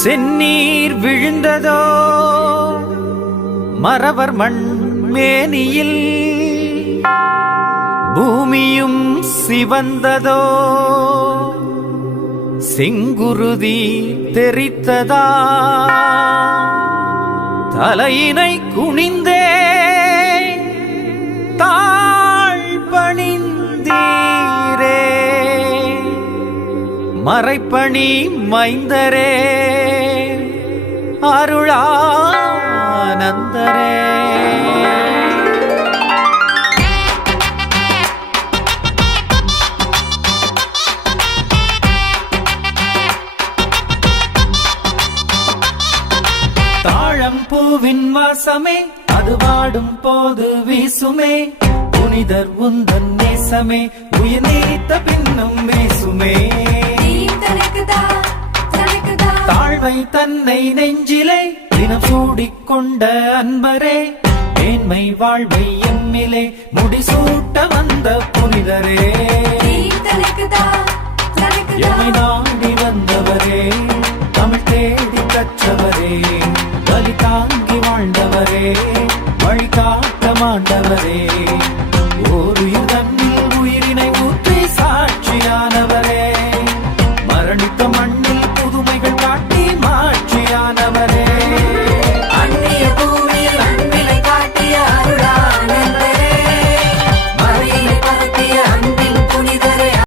செந்நீர் விழுந்ததோ மறவர் மண் மேனியில், பூமியும் சிவந்ததோ செங்குருதி தெரித்ததா, தலையினை குனிந்தே தாழ் பணிந்தீரே, மறைப்பணி மைந்தரே அருளானந்தரே. தாழம்பூவின் வாசமே அது வாடும் போது வீசுமே, புனிதர் உந்தன் நேசமே உயிர் நீத்த பின்னும் வீசுமே. தாழ்வை தன்னை நெஞ்சிலே தினம் சூடிக்கொண்ட அன்பரே, மேன்மை வாழ்வை எம்மிலே முடிசூட்ட வந்த புனிதரே, எம்மை நாடி வந்தவரே, தமிழ் தேடி கற்றவரே, வலி தாங்கி வாழ்ந்தவரே, வழிகாட்ட மாண்டவரே.